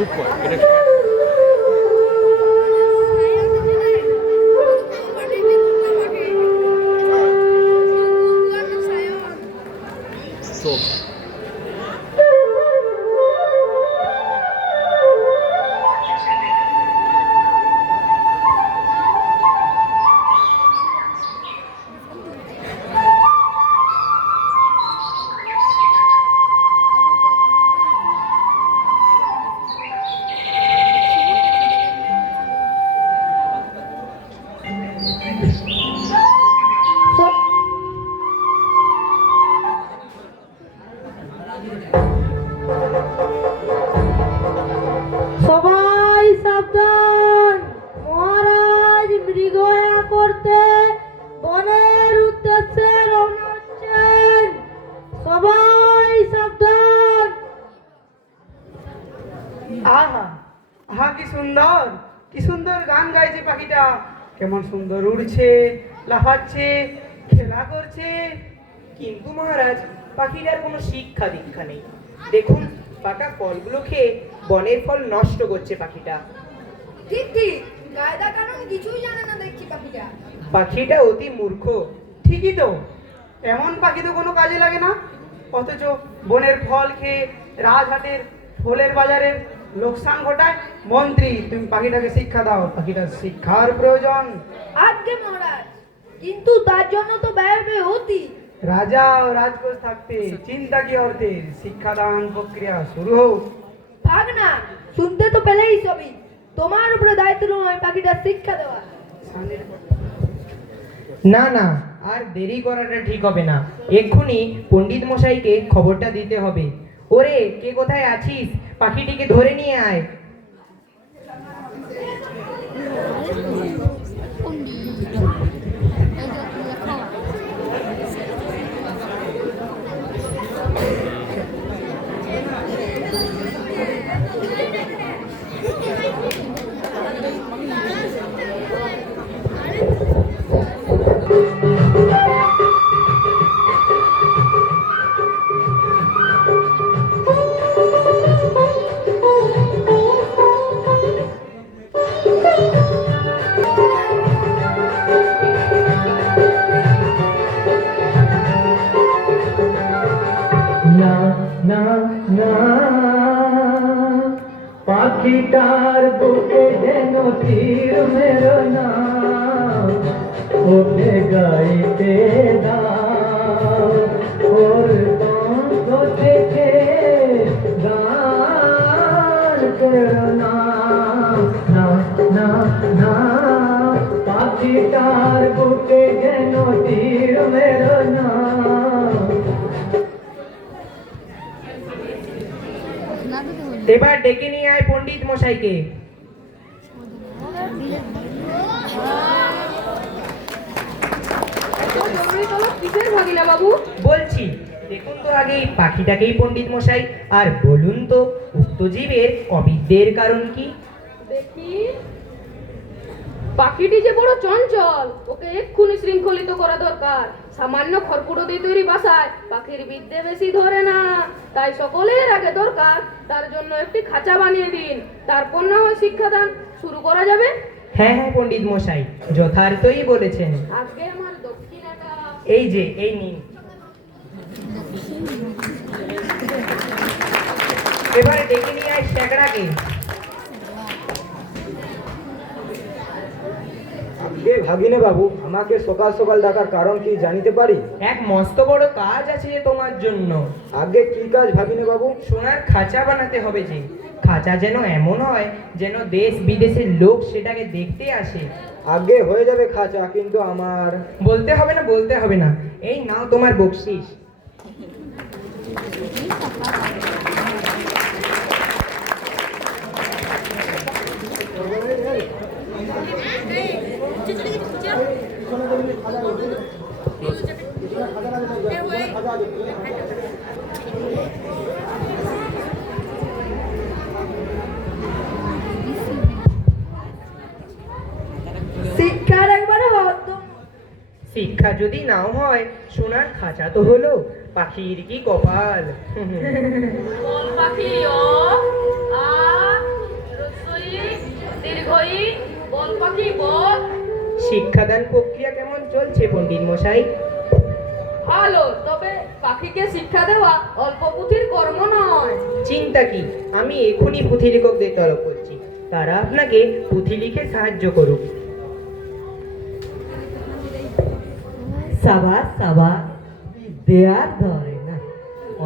চুপ কর এটা তো সবাই সাবধান, মহারাজ মৃগয়া করতে বনের উদ্দেশ্যে রওনা হচ্ছেন। সবাই সাবধান। আহা আহা, কি সুন্দর গান গাইছে পাখিটা। কেমন সুন্দর উড়ছে, লাফাচ্ছে, খেলা করছে। কিন্তু মহারাজ, পাখিটার কোনো শিক্ষা দীক্ষা নেই। দেখুন, পাকা ফলগুলো খেয়ে বনের ফল নষ্ট করছে পাখিটা। ঠিক ঠিক, কায়দা কানুন কিছুই জানে না দেখছি পাখিটা। পাখিটা অতি মূর্খ। ঠিকই তো, এমন পাখি তো কোনো কাজে লাগে না, অথচ বনের ফল খেয়ে রাজহাটের ফলের বাজারের লোকসান ঘটায়। মন্ত্রী, তুমি পাখিটাকে শিক্ষা দাও, পাখিটার শিক্ষার প্রয়োজন। আজ্ঞে মহারাজ, কিন্তু তার জন্য তো ব্যয় অতি। রাজা ও রাজকোষ থাকতে চিন্তা কি অর্থে? শিক্ষাদান প্রক্রিয়া শুরু হোক। ভাগ না, শুনতে তো পেলেই সবই। তোমার উপরে দায়িত্ব নয় পাখিটার শিক্ষা দেওয়া। না না, আর দেরি করাটা ঠিক হবে না। এক্ষুনি পণ্ডিত মশাইকে খবরটা দিতে হবে। ওরে, কে কোথায় আছিস? পাখিটিকে ধরে নিয়ে আয়। না না না, পাখিটার বুকে যেন তীর মেরো না, ওকে গাইতে দাও, ওর কণ্ঠ থেকে গান করো না। না না না, পাখিটার বুকে যেন তীর মেরো না। এবার ডেকে নিয়ে আয় পণ্ডিত মশাইকে। কিসের ভাগিনা বাবু? বলছি, দেখুন তো আগে এই পাখিটাকেই পণ্ডিত মশাই, আর বলুন তো উক্ত জীবের অবিদ্যের কারণ কি? দেখি, পাখিটি যে বড় চঞ্চল, ওকে এক্ষুনি শৃঙ্খলিত করা দরকার। সামান্য খড়কুটো দিয়ে তৈরি বাসায় পাখির বিদ্যে বেশি ধরে না, তাই সকলের আগে দরকার তার জন্য একটি খাঁচা বানিয়ে দিন, তারপর না হয় শিক্ষাদান শুরু করা যাবে। হ্যাঁ হ্যাঁ পণ্ডিত মশাই, যথার্থই বলেছেন। আগে আমার দক্ষিণাটা। এই যে, এই নিন। এবারে ডেকে নিয়ে আয় শ্যাকড়াকে। আগে ভাগিনে বাবু, আমাকে সকাল সকাল ডাকার কারণ কি জানিতে পারি? এক মস্ত বড় কাজ আছে যে তোমার জন্য। আগে কি কাজ ভাগিনে বাবু? সোনার খাঁচা বানাতে হবে যে। খাঁচা যেন এমন হয় যেন দেশ বিদেশের লোক সেটাকে দেখতে আসে। আগে হয়ে যাবে খাঁচা, কিন্তু আমার... বলতে হবে না। এই নাও তোমার বকশিস। শিক্ষার একবারে হদ্দ। শিক্ষা যদি নাও হয়, সোনার খাঁচা তো হলো। পাখির কি কপাল। বল পাখি, অ আ শিক্ষাদান প্রক্রিয়া কেমন চলছে পণ্ডিত মশাই? ভালো, তবে পাখিকে শিক্ষা দেওয়া অল্প পুঁথির কর্ম নয়। চিন্তা কি, আমি এখনই পুঁথি লেখকদের তলব করছি, তারা আপনাকে পুঁথি লিখে সাহায্য করুক। সাবাস সাবাস, দেয়ার ধরে না।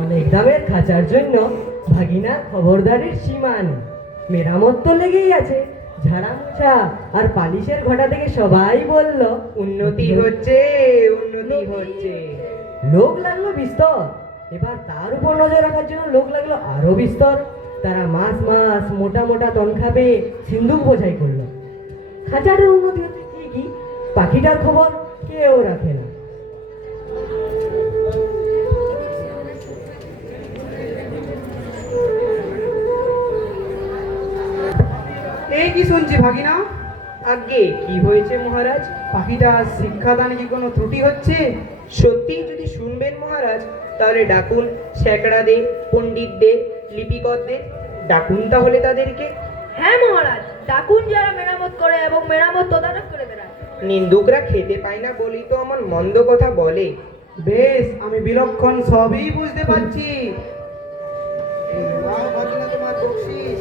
অনেক দামের খাঁচার জন্য ভাগিনার খবরদারির সীমা নেই। মেরামত তো লেগেই আছে, ঝাড়া মোছা আর পালিশের ঘটা থেকে সবাই বলল উন্নতি হচ্ছে, উন্নতি হচ্ছে। লোক লাগলো বিস্তর, এবার তার উপর নজর রাখার জন্য লোক লাগলো আরো বিস্তর। তারা মাস মাস মোটা মোটা তনখা পেয়ে সিন্ধুক বোঝাই করলো। খাঁচাটার উন্নতি হচ্ছে ঠিকই, পাখিটার খবর কেউ রাখে না। এই কি শুনছি ভাগিনা? আগে কি হয়েছে মহারাজ? পাখিটা শিক্ষাদানে কি কোনো ত্রুটি হচ্ছে? সত্যি যদি শুনবেন মহারাজ, তাহলে ডাকুন স্যাকড়াদের, পণ্ডিতদের, লিপিকদের, ডাকুন তাহলে তাদেরকে। হ্যাঁ মহারাজ, ডাকুন যারা মেরামত করে এবং মেরামত তদারক করে বেড়ায়। নিন্দুকরা খেতে পায় না বলেই তো এমন মন্দ কথা বলে। বেশ, আমি বিলক্ষণ সবই বুঝতে পারছি। এই নাও ভাগিনা তোমার বকশিস।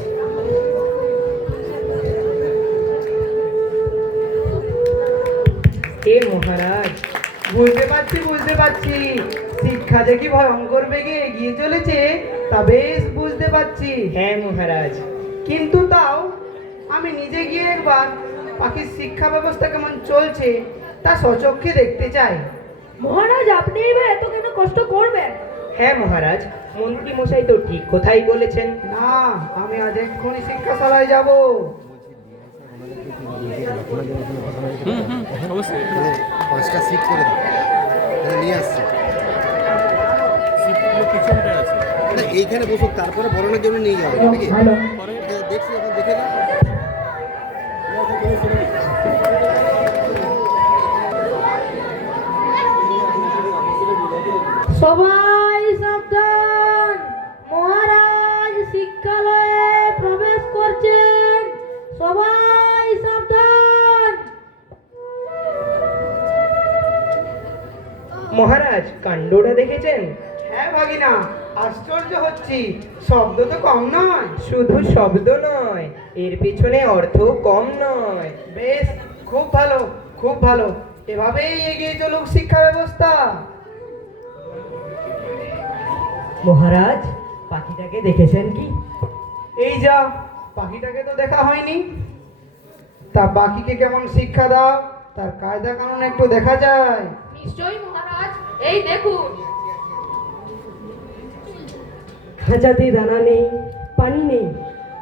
হে মহারাজ, বুঝতে পারছি শিক্ষা যে কি ভয়ঙ্কর বেগে এগিয়ে চলেছে তা বেশ বুঝতে পারছি। হ্যাঁ মহারাজ। কিন্তু তাও আমি নিজে গিয়ে একবার পাখির শিক্ষা ব্যবস্থা কেমন চলছে তা সচক্ষে দেখতে চাই। মহারাজ, আপনি এবার এত কেন কষ্ট করবেন? হ্যাঁ মহারাজ, মন্ত্রী মশাই তো ঠিক কথাই বলেছেন। না, আমি আজ এক্ষুনি শিক্ষাশালায় যাব। অবশ্যই 5টা সিট করে দাও, তাহলে নিয়ে আসছি। সিটগুলো পিছনটায় আছে না, এইখানে বসুক, তারপরে বরণের জন্য নিয়ে যাবো নাকি? পরে দেখছি, এখন দেখে দাও। সবাই সাবধান, মহারাজ শিক্ষালয়ে প্রবেশ করছেন। সবাই সাবধান। মহারাজ, কাণ্ডটা দেখেছেন? হ্যাঁ ভাগিনা, আশ্চর্য হচ্ছি, শব্দ তো কম নয়। শুধু শব্দ নয়, এর পেছনে অর্থ কম নয়। বেশ, খুব ভালো, খুব ভালো। এভাবেই এগিয়ে চলুক শিক্ষা ব্যবস্থা। মহারাজ, পাখিটাকে দেখেছেন কি? এই যা, পাখিটাকে তো দেখা হয়নি। তা পাখিকে কেমন শিক্ষা দাও তার কায়দা কানুন একটু দেখা যায়। নিশ্চয়ই মহারাজ, এই দেখুন। খাঁচাতে দানা নেই, পানি নেই,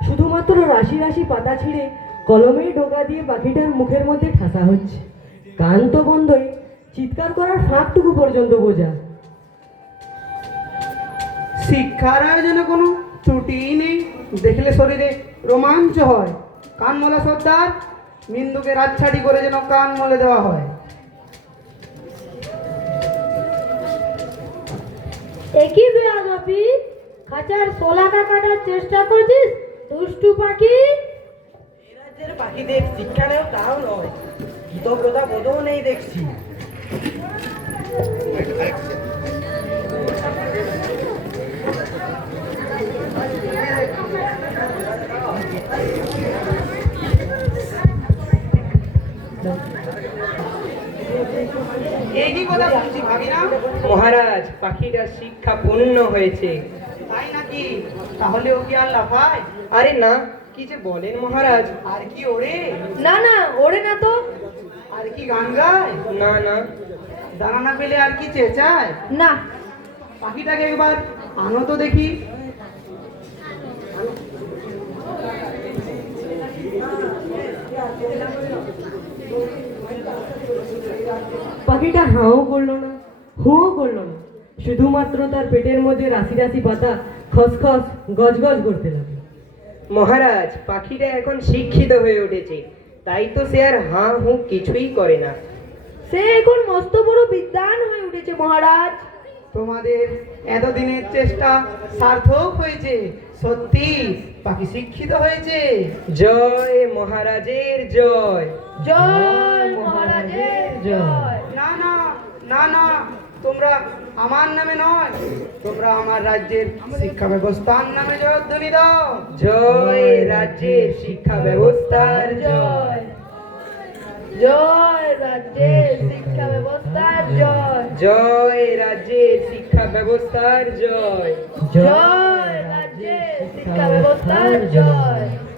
শুধুমাত্র রাশি রাশি পাতা ছিঁড়ে কলমের ডোকা দিয়ে পাখিটার মুখের মধ্যে ঠাসা হচ্ছে। কান তো বন্ধই, চিৎকার করার ফাঁকটুকু পর্যন্ত বোঝা। শিক্ষার আয়োজনে কোনো ত্রুটিই নেই, দেখলে শরীরে রোমাঞ্চ হয়। কান মোলা সর্দার, মিন্দুকে রাতছাড়ি করে যেন কান মলে দেওয়া হয়। একই বেয়াদবি, খাঁচার শোলাটা কাটার চেষ্টা করছিস দুষ্টু পাখি। এই রাজ্যের পাখিদের শিক্ষা নেই তাও নয়, কৃতজ্ঞতা বোধও নেই দেখছি। এই কি কথা বলছি ভাগিনা? মহারাজ, পাখিটার শিক্ষা পূর্ণ হয়েছে। তাই নাকি? তাহলে ও কি আর লাফায়? আরে না, কি যে বলেন মহারাজ। আর কি ওরে? না না, ওরে না তো। আর কি গান গায়? না না। দানা না পেলে আর কি চেঁচায়? না। পাখিটাকে একবার আনো তো দেখি। পাখিটা হাও করলো না, হুও করলো না, শুধুমাত্র তার পেটের মধ্যে রাশি রাশি পাতা খসখস গজগজ করতে লাগলো। মহারাজ, পাখিটা এখন শিক্ষিত হয়ে উঠেছে, তাই তো সে আর হাঁ হুঁ কিছুই করে না। সে এখন মস্ত বড় বিদ্বান হয়ে উঠেছে মহারাজ। তোমাদের এতদিনের চেষ্টা সার্থক হয়েছে, সত্যি পাখি শিক্ষিত হয়েছে। জয় মহারাজের জয়। জয় মহারাজের জয়। না না না না, তোমরা আমার নামে নয়, তোমরা আমার রাজ্যের শিক্ষা ব্যবস্থার নামে জয়ধ্বনি দাও। জয় রাজ্যের শিক্ষা ব্যবস্থার জয়। জয় রাজ্যের শিক্ষা ব্যবস্থার জয়। জয় রাজ্যের শিক্ষা ব্যবস্থার জয়। জয় রাজ্যের শিক্ষা ব্যবস্থার জয়।